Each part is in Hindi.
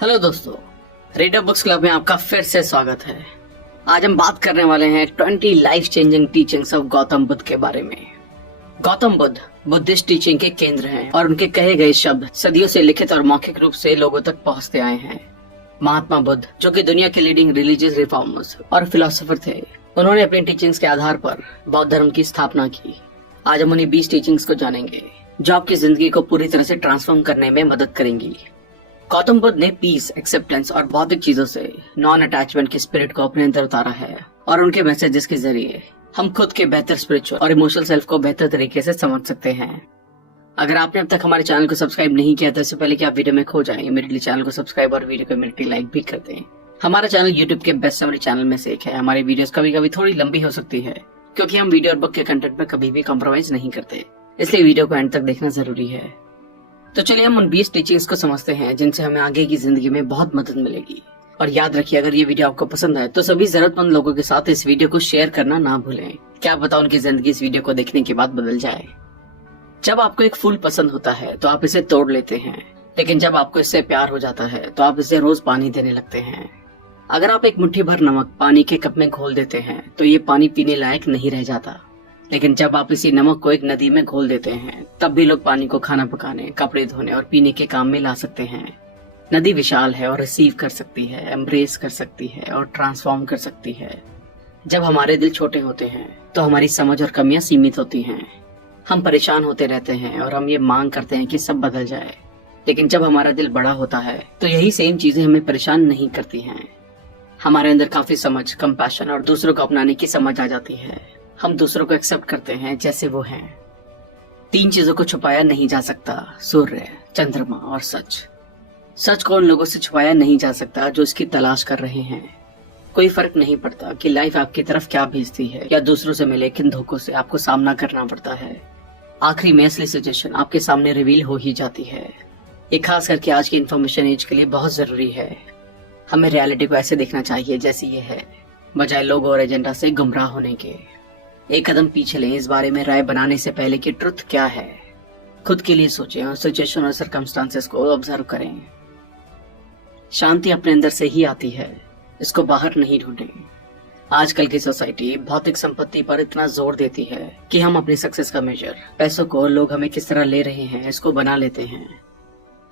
हेलो दोस्तों, रीडर बुक्स क्लब में आपका फिर से स्वागत है। आज हम बात करने वाले हैं 20 life changing teachings of Gautam Buddha के बारे में। गौतम बुद्ध बुद्धिस्ट टीचिंग के केंद्र हैं और उनके कहे गए शब्द सदियों से लिखित और मौखिक रूप से लोगों तक पहुंचते आए हैं। महात्मा बुद्ध, जो कि दुनिया के लीडिंग रिलीजियस रिफॉर्मर्स और फिलोसोफर थे, उन्होंने अपनी टीचिंग्स के आधार पर बौद्ध धर्म की स्थापना की। आज हम उन्हीं 20 टीचिंग्स को जानेंगे जो आपकी जिंदगी को पूरी तरह से ट्रांसफॉर्म करने में मदद करेंगी। गौतम बुद्ध ने पीस, एक्सेप्टेंस और भौतिक चीजों से नॉन अटैचमेंट के स्पिरिट को अपने अंदर उतारा है और उनके मैसेजेस के जरिए हम खुद के बेहतर स्पिरिचुअल और इमोशनल सेल्फ को बेहतर तरीके से समझ सकते हैं। अगर आपने अब तक हमारे चैनल को सब्सक्राइब नहीं किया तो इससे पहले कि आप वीडियो में खो जाएं, इमीडिएटली चैनल को सब्सक्राइब और वीडियो को इमीडिएटली लाइक भी कर दें। हमारा चैनल यूट्यूब के बेस्ट समरी चैनल में से एक है। हमारी वीडियोस कभी कभी थोड़ी लंबी हो सकती है क्योंकि हम वीडियो और बुक के कंटेंट में कभी भी कॉम्प्रोमाइज नहीं करते, इसलिए वीडियो को एंड तक देखना जरूरी है। तो चलिए हम उन 20 टीचिंग्स को समझते हैं जिनसे हमें आगे की जिंदगी में बहुत मदद मिलेगी। और याद रखिए, अगर ये वीडियो आपको पसंद आए तो सभी जरूरतमंद लोगों के साथ इस वीडियो को शेयर करना ना भूलें। क्या पता उनकी जिंदगी इस वीडियो को देखने के बाद बदल जाए। जब आपको एक फूल पसंद होता है तो आप इसे तोड़ लेते हैं, लेकिन जब आपको इससे प्यार हो जाता है तो आप इसे रोज पानी देने लगते हैं। अगर आप एक मुट्ठी भर नमक पानी के कप में घोल देते हैं तो ये पानी पीने लायक नहीं रह जाता, लेकिन जब आप इसी नमक को एक नदी में घोल देते हैं तब भी लोग पानी को खाना पकाने, कपड़े धोने और पीने के काम में ला सकते हैं। नदी विशाल है और रिसीव कर सकती है, एम्ब्रेस कर सकती है और ट्रांसफॉर्म कर सकती है। जब हमारे दिल छोटे होते हैं तो हमारी समझ और कमियां सीमित होती हैं। हम परेशान होते रहते हैं और हम ये मांग करते हैं कि सब बदल जाए, लेकिन जब हमारा दिल बड़ा होता है तो यही सेम चीजें हमें परेशान नहीं करती हैं। हमारे अंदर काफी समझ, कंपैशन और दूसरों को अपनाने की समझ आ जाती है। हम दूसरों को एक्सेप्ट करते हैं जैसे वो हैं। 3 चीजों को छुपाया नहीं जा सकता: सूर्य, चंद्रमा और सच। सच को उन लोगों से छुपाया नहीं जा सकता जो इसकी तलाश कर रहे हैं। कोई फर्क नहीं पड़ता कि लाइफ आपकी तरफ क्या भेजती है या दूसरों से मिले किन धोखों से आपको सामना करना पड़ता है। आखिरी में असली सिचुएशन आपके सामने रिवील हो ही जाती है। ये खास करके आज की इंफॉर्मेशन एज के लिए बहुत जरूरी है। हमें रियलिटी को ऐसे देखना चाहिए जैसी ये है, बजाय लोगो और एजेंडा से गुमराह होने के। एक कदम पीछे लें इस बारे में राय बनाने से पहले कि ट्रुथ क्या है। खुद के लिए सोचें और सिचुएशन और सर्कमस्टांसेस को ऑब्जर्व करें। शांति अपने अंदर से ही आती है, इसको बाहर नहीं ढूंढें। आजकल की सोसाइटी भौतिक संपत्ति पर इतना जोर देती है कि हम अपनी सक्सेस का मेजर पैसों को लोग हमें किस तरह ले रहे हैं इसको बना लेते हैं।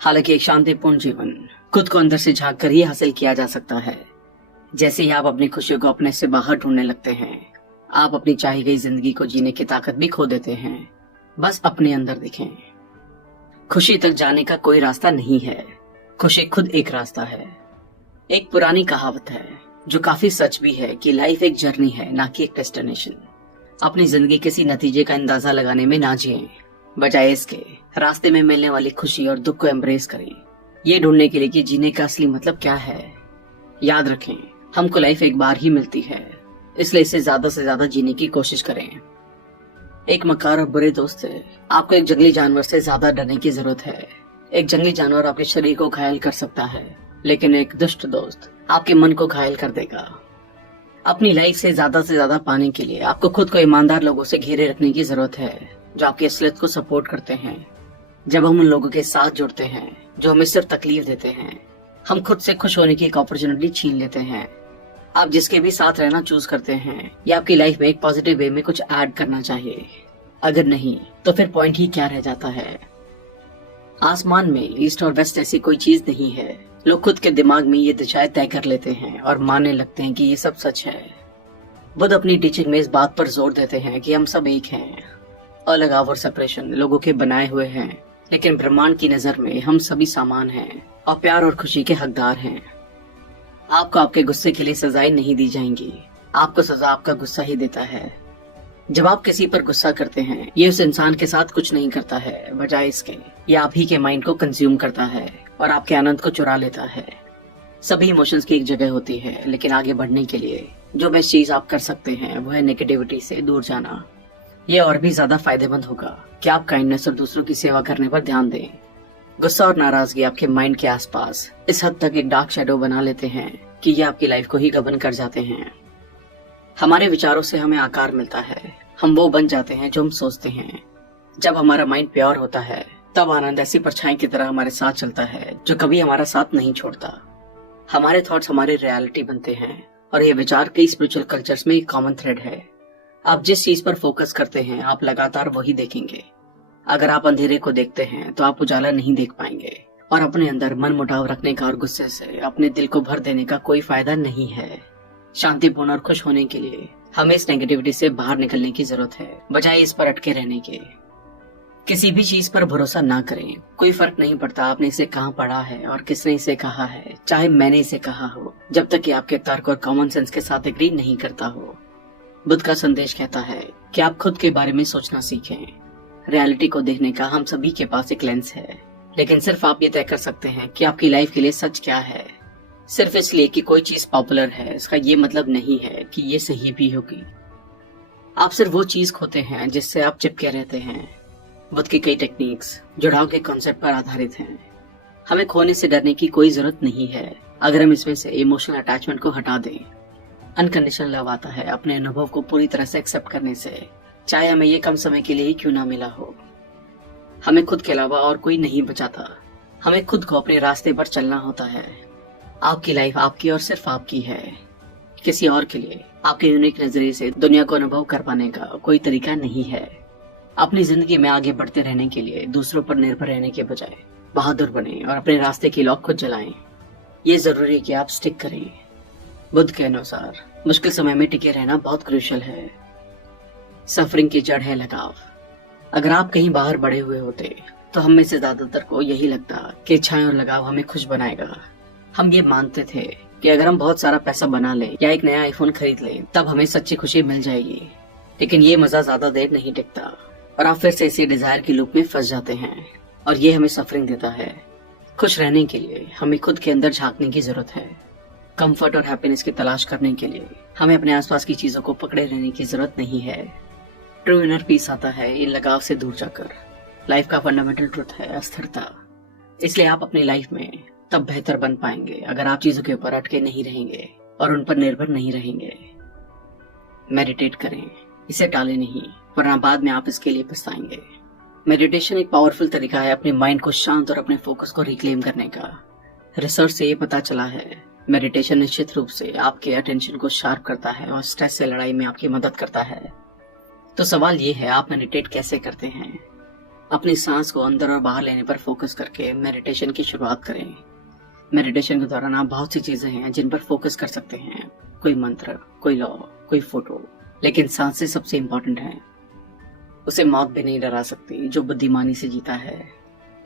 हालांकि एक शांतिपूर्ण जीवन खुद को अंदर से झांक कर ही हासिल किया जा सकता है। जैसे ही आप अपनी खुशियों को अपने से बाहर ढूंढने लगते हैं, आप अपनी चाही गई जिंदगी को जीने की ताकत भी खो देते हैं। बस अपने अंदर देखें। खुशी तक जाने का कोई रास्ता नहीं है, खुशी खुद एक रास्ता है। एक पुरानी कहावत है जो काफी सच भी है कि लाइफ एक जर्नी है, ना कि एक डेस्टिनेशन। अपनी जिंदगी किसी नतीजे का अंदाजा लगाने में ना जिएं, बजाय इसके रास्ते में मिलने वाली खुशी और दुख को एम्ब्रेस करें, ये ढूंढने के लिए कि जीने का असली मतलब क्या है। याद रखें, हमको लाइफ एक बार ही मिलती है, इसलिए इसे ज्यादा से ज्यादा जीने की कोशिश करें। एक मकार और बुरे दोस्त से आपको एक जंगली जानवर से ज्यादा डरने की जरूरत है। एक जंगली जानवर आपके शरीर को घायल कर सकता है, लेकिन एक दुष्ट दोस्त आपके मन को घायल कर देगा। अपनी लाइफ से ज्यादा पाने के लिए आपको खुद को ईमानदार लोगों से घेरे रखने की जरूरत है जो आपकी असलियत को सपोर्ट करते हैं। जब हम उन लोगों के साथ जुड़ते हैं जो हमें सिर्फ तकलीफ देते हैं, हम खुद से खुश होने की एक अपॉर्चुनिटी छीन लेते हैं। आप जिसके भी साथ रहना चूज करते हैं, या आपकी लाइफ में एक पॉजिटिव वे में कुछ ऐड करना चाहिए। अगर नहीं तो फिर पॉइंट ही क्या रह जाता है। आसमान में ईस्ट और वेस्ट ऐसी कोई चीज नहीं है। लोग खुद के दिमाग में ये दिशाएं तय कर लेते हैं और मानने लगते हैं कि ये सब सच है। बुद्ध अपनी टीचिंग में इस बात पर जोर देते हैं कि हम सब एक हैं। अलगाव और सेपरेशन लोगों के बनाए हुए हैं, लेकिन ब्रह्मांड की नजर में हम सभी समान हैं और प्यार और खुशी के हकदार हैं। आपको आपके गुस्से के लिए सजाएं नहीं दी जाएंगी, आपको सजा आपका गुस्सा ही देता है। जब आप किसी पर गुस्सा करते हैं, ये उस इंसान के साथ कुछ नहीं करता है, बजाय इसके ये आप ही के माइंड को कंज्यूम करता है और आपके आनंद को चुरा लेता है। सभी इमोशंस की एक जगह होती है, लेकिन आगे बढ़ने के लिए जो बेस्ट चीज आप कर सकते हैं वो है नेगेटिविटी से दूर जाना। ये और भी ज्यादा फायदेमंद होगा कि आप काइंडनेस और दूसरों की सेवा करने पर ध्यान दें। गुस्सा और नाराजगी आपके माइंड के आसपास इस हद तक एक डार्क शैडो बना लेते हैं कि ये आपकी लाइफ को ही गबन कर जाते हैं। हमारे विचारों से हमें आकार मिलता है, हम वो बन जाते हैं जो हम सोचते हैं। जब हमारा माइंड प्योर होता है तब आनंद ऐसी परछाई की तरह हमारे साथ चलता है जो कभी हमारा साथ नहीं छोड़ता। हमारे थॉट्स हमारी रियलिटी बनते हैं और ये विचार कई स्पिरिचुअल कल्चर्स में एक कॉमन थ्रेड है। आप जिस चीज पर फोकस करते हैं आप लगातार वही देखेंगे। अगर आप अंधेरे को देखते हैं तो आप उजाला नहीं देख पाएंगे और अपने अंदर मन मुटाव रखने का और गुस्से से अपने दिल को भर देने का कोई फायदा नहीं है। शांतिपूर्ण और खुश होने के लिए हमें इस नेगेटिविटी से बाहर निकलने की जरूरत है, बजाय इस पर अटके रहने के। किसी भी चीज पर भरोसा ना करें। कोई फर्क नहीं पड़ता आपने इसे कहाँ पढ़ा है और किसने इसे कहा है, चाहे मैंने इसे कहा हो, जब तक कि आपके तर्क और कॉमन सेंस के साथ एग्री नहीं करता हो। बुद्ध का संदेश कहता है कि आप खुद के बारे में सोचना सीखें। रियलिटी को देखने का हम सभी के पास एक लेंस है, लेकिन सिर्फ आप ये तय कर सकते हैं कि आपकी लाइफ के लिए सच क्या है। सिर्फ इसलिए कि कोई चीज पॉपुलर है इसका ये मतलब नहीं है कि ये सही भी होगी। आप सिर्फ वो चीज खोते हैं जिससे आप चिपके रहते हैं। बुद्ध की कई टेक्निक्स जुड़ाव के कॉन्सेप्ट पर आधारित हैं। हमें खोने से डरने की कोई जरूरत नहीं है अगर हम इसमें से इमोशनल अटैचमेंट को हटा दें। अनकंडीशनल लव आता है अपने अनुभव को पूरी तरह से एक्सेप्ट करने से, चाहे हमें ये कम समय के लिए ही क्यों ना मिला हो। हमें खुद के अलावा और कोई नहीं बचाता। हमें खुद को अपने रास्ते पर चलना होता है। आपकी लाइफ आपकी और सिर्फ आपकी है। किसी और के लिए आपके यूनिक नजरिए से दुनिया को अनुभव कर पाने का कोई तरीका नहीं है। अपनी जिंदगी में आगे बढ़ते रहने के लिए दूसरों पर निर्भर रहने के बजाय बहादुर बने और अपने रास्ते की लॉक खुद जलाएं। ये जरूरी है कि आप स्टिक करें। बुद्ध के अनुसार मुश्किल समय में टिके रहना बहुत क्रूशियल है। सफरिंग की जड़ है लगाव। अगर आप कहीं बाहर बड़े हुए होते तो हम में से ज्यादातर को यही लगता कि इच्छाएं और लगाव हमें खुश बनाएगा। हम ये मानते थे कि अगर हम बहुत सारा पैसा बना लें या एक नया आईफोन खरीद लें तब हमें सच्ची खुशी मिल जाएगी। लेकिन ये मजा ज्यादा देर नहीं टिकता और आप फिर से इसी डिजायर की लूप में फंस जाते हैं और ये हमें सफरिंग देता है। खुश रहने के लिए हमें खुद के अंदर झांकने की जरूरत है। कंफर्ट और हैप्पीनेस की तलाश करने के लिए हमें अपने आसपास की चीजों को पकड़े रहने की जरूरत नहीं है। ट्रू इनर पीस आता है इन लगाव से दूर जाकर। लाइफ का फंडामेंटल ट्रुथ है अस्थिरता। इसलिए आप अपनी लाइफ में तब बेहतर बन पाएंगे अगर आप चीजों के ऊपर अटके नहीं रहेंगे और उन पर निर्भर नहीं रहेंगे। मेडिटेट करें, इसे टालें नहीं, वरना बाद में आप इसके लिए पछताएंगे। मेडिटेशन एक पावरफुल तरीका है अपने माइंड को शांत और अपने फोकस को रिक्लेम करने का। रिसर्च से ये पता चला है मेडिटेशन निश्चित रूप से आपके अटेंशन को शार्प करता है और स्ट्रेस से लड़ाई में आपकी मदद करता है। तो सवाल ये है, आप मेडिटेट कैसे करते हैं? अपनी सांस को अंदर और बाहर लेने पर फोकस करके मेडिटेशन की शुरुआत करें। मेडिटेशन के दौरान आप बहुत सी चीजें हैं जिन पर फोकस कर सकते हैं। कोई मंत्र, कोई लॉ, कोई फोटो, लेकिन सांसें सबसे इम्पोर्टेंट है। उसे मौत भी नहीं डरा सकती जो बुद्धिमानी से जीता है।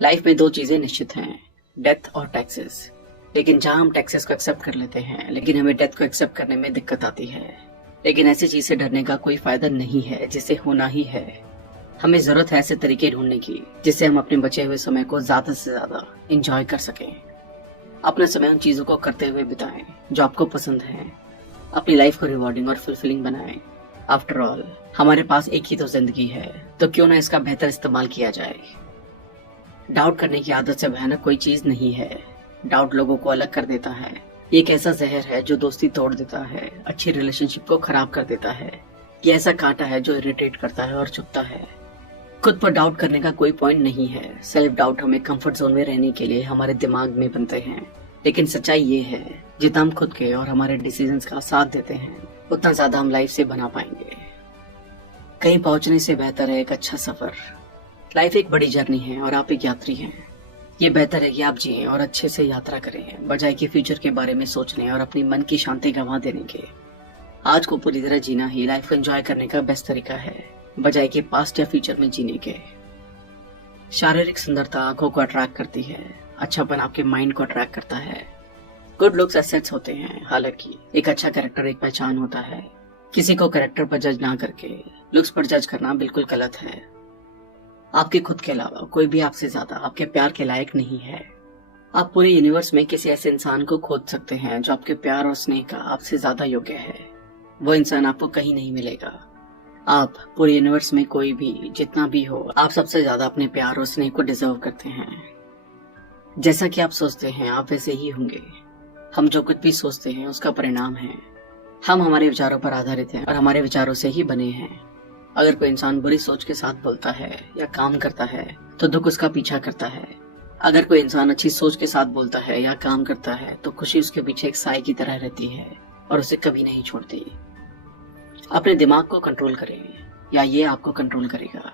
लाइफ में दो चीजें निश्चित हैं, डेथ और टैक्सेस। लेकिन जहां हम टैक्सेस को एक्सेप्ट कर लेते हैं लेकिन हमें डेथ को एक्सेप्ट करने में दिक्कत आती है। लेकिन ऐसी चीज से डरने का कोई फायदा नहीं है जिसे होना ही है। हमें जरूरत है ऐसे तरीके ढूंढने की जिससे हम अपने बचे हुए समय को ज्यादा से ज्यादा एंजॉय कर सकें। अपना समय उन चीजों को करते हुए बिताएं जो आपको पसंद है। अपनी लाइफ को रिवॉर्डिंग और फुलफिलिंग बनाएं। आफ्टर ऑल हमारे पास एक ही तो जिंदगी है, तो क्यों ना इसका बेहतर इस्तेमाल किया जाए। डाउट करने की आदत से भयानक कोई चीज नहीं है। डाउट लोगों को अलग कर देता है। ये एक ऐसा जहर है जो दोस्ती तोड़ देता है, अच्छी रिलेशनशिप को खराब कर देता है। ये ऐसा कांटा है जो इरिटेट करता है और चुभता है। खुद पर डाउट करने का कोई पॉइंट नहीं है। सेल्फ डाउट हमें कंफर्ट जोन में रहने के लिए हमारे दिमाग में बनते हैं। लेकिन सच्चाई ये है, जितना हम खुद के और हमारे डिसीजंस का साथ देते हैं उतना ज्यादा हम लाइफ से बना पाएंगे। कहीं पहुंचने से बेहतर है एक अच्छा सफर। लाइफ एक बड़ी जर्नी है और आप एक यात्री हैं। ये बेहतर है कि आप जिएं और अच्छे से यात्रा करें, बजाय कि फ्यूचर के बारे में सोचने और अपनी मन की शांति गंवा देने के। आज को पूरी तरह जीना ही लाइफ को एंजॉय करने का बेस्ट तरीका है, बजाय कि पास्ट या फ्यूचर में जीने के। शारीरिक सुंदरता आंखों को अट्रैक्ट करती है, अच्छापन आपके माइंड को अट्रैक्ट करता है। गुड लुक्स एसेट्स होते हैं, हालांकि एक अच्छा कैरेक्टर एक पहचान होता है। किसी को कैरेक्टर पर जज ना करके लुक्स पर जज करना बिल्कुल गलत है। आपके खुद के अलावा कोई भी आपसे ज्यादा आपके प्यार के लायक नहीं है। आप पूरे यूनिवर्स में किसी ऐसे इंसान को खोज सकते हैं जो आपके प्यार और स्नेह का आपसे ज्यादा योग्य है। वो इंसान आपको कहीं नहीं मिलेगा। आप पूरे यूनिवर्स में कोई भी जितना भी हो, आप सबसे ज्यादा अपने प्यार और स्नेह को डिजर्व करते हैं। जैसा कि आप सोचते हैं आप वैसे ही होंगे। हम जो कुछ भी सोचते हैं उसका परिणाम है। हम हमारे विचारों पर आधारित हैं और हमारे विचारों से ही बने हैं। अगर कोई इंसान बुरी सोच के साथ बोलता है या काम करता है तो दुख उसका पीछा करता है। अगर कोई इंसान अच्छी सोच के साथ बोलता है या काम करता है तो खुशी उसके पीछे एक साए की तरह रहती है और उसे कभी नहीं छोड़ती। अपने दिमाग को कंट्रोल करें या ये आपको कंट्रोल करेगा।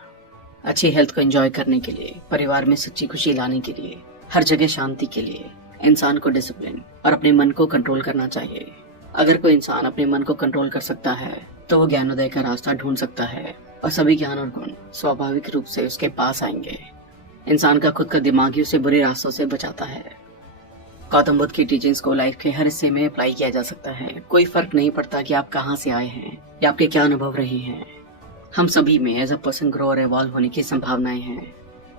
अच्छी हेल्थ को एंजॉय करने के लिए, परिवार में सच्ची खुशी लाने के लिए, हर जगह शांति के लिए इंसान को डिसिप्लिन और अपने मन को कंट्रोल करना चाहिए। अगर कोई इंसान अपने मन को कंट्रोल कर सकता है तो वो ज्ञानोदय का रास्ता ढूंढ सकता है और सभी ज्ञान और गुण स्वाभाविक रूप से उसके पास आएंगे। इंसान का खुद का दिमाग ही उसे बुरे रास्तों से बचाता है। गौतम बुद्ध की टीचिंग्स को लाइफ के हर हिस्से में अप्लाई किया जा सकता है। कोई फर्क नहीं पड़ता कि आप कहाँ से आए हैं या आपके क्या अनुभव रहे हैं। हम सभी में एज अ पर्सन ग्रो और इवॉल्व होने की संभावनाएं हैं।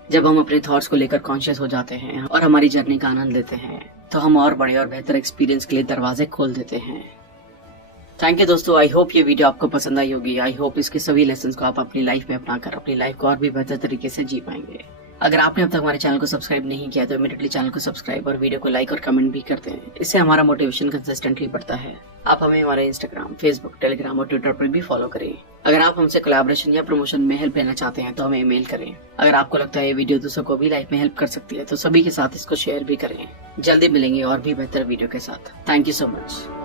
जब हम अपने थॉट्स को लेकर कॉन्शियस हो जाते हैं और हमारी जर्नी का आनंद लेते हैं तो हम और बड़े और बेहतर एक्सपीरियंस के लिए दरवाजे खोल देते हैं। थैंक यू दोस्तों, आई होप ये वीडियो आपको पसंद आई होगी। आई होप इसके सभी लेसन्स को आप अपनी लाइफ में अपनाकर अपनी लाइफ को और भी बेहतर तरीके से जी पाएंगे। अगर आपने अब तक हमारे चैनल को सब्सक्राइब नहीं किया तो इमीडिएटली चैनल को सब्सक्राइब और वीडियो को लाइक और कमेंट भी करते हैं। इससे हमारा मोटिवेशन कंसिस्टेंटली बढ़ता है। आप हमें हमारे इंस्टाग्राम, फेसबुक, टेलीग्राम और ट्विटर पर भी फॉलो करें। अगर आप हमसे कोलैबोरेशन या प्रमोशन में हेल्प लेना चाहते हैं तो हमें ईमेल करें। अगर आपको लगता है ये वीडियो दूसरों को भी लाइफ में हेल्प कर सकती है तो सभी के साथ इसको शेयर भी करें। जल्दी मिलेंगे और भी बेहतर वीडियो के साथ। Thank you so much.